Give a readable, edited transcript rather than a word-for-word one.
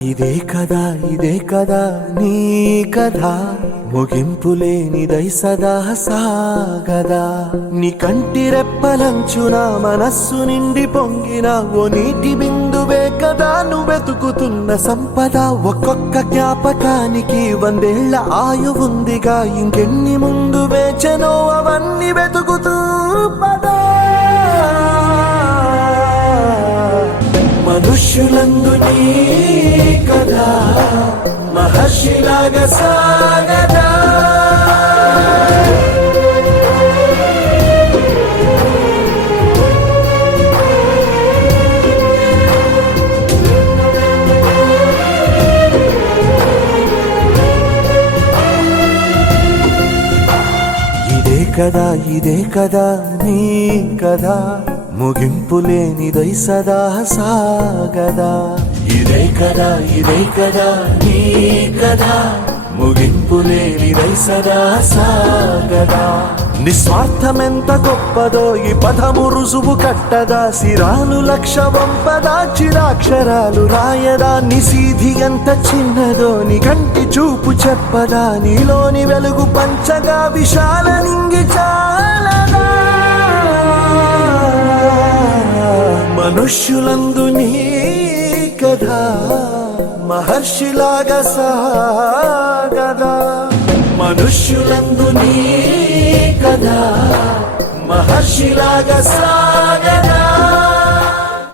ఇదే కదా నీ కథ ముగింపులేనిదై సదా సాగదా నీ కంటి రెప్పలంచున మనస్సు నిండి పొంగిన ఓ నీటి బిందువే కదా నువ్వెతుకుతున్న సంపద ఒక్కొక్క జ్ఞాపకానికి 100 ఏళ్ల ఆయువుందిగా ఇంకెన్ని ముందు వేచనో అవన్నీ వెతుకుతూ పదా మనుష్యులందు నీ కదా మహర్షిలాగా సాగదా ఇదే కదా నీ కదా ముగింపులేనిదై సదా సాగదా ఇదే కదా నీ కదా ముగింపులేనిదై సదా సాగదా నిస్వార్థమెంత గొప్పదో ఈ పదము రుజువు కట్టదా సిరాలు లక్ష వంపదా చిరాక్షరాలు రాయదా నిసీధి ఎంత చిన్నదో నీ కంటి చూపు చెప్పదా నీలోని వెలుగు పంచగా విశాల నింగి చాలదా మనుష్యులందు నీ కదా మహర్షిలాగా సాగదా మనుష్యులందు నీ కదా మహర్షిలాగా సాగదా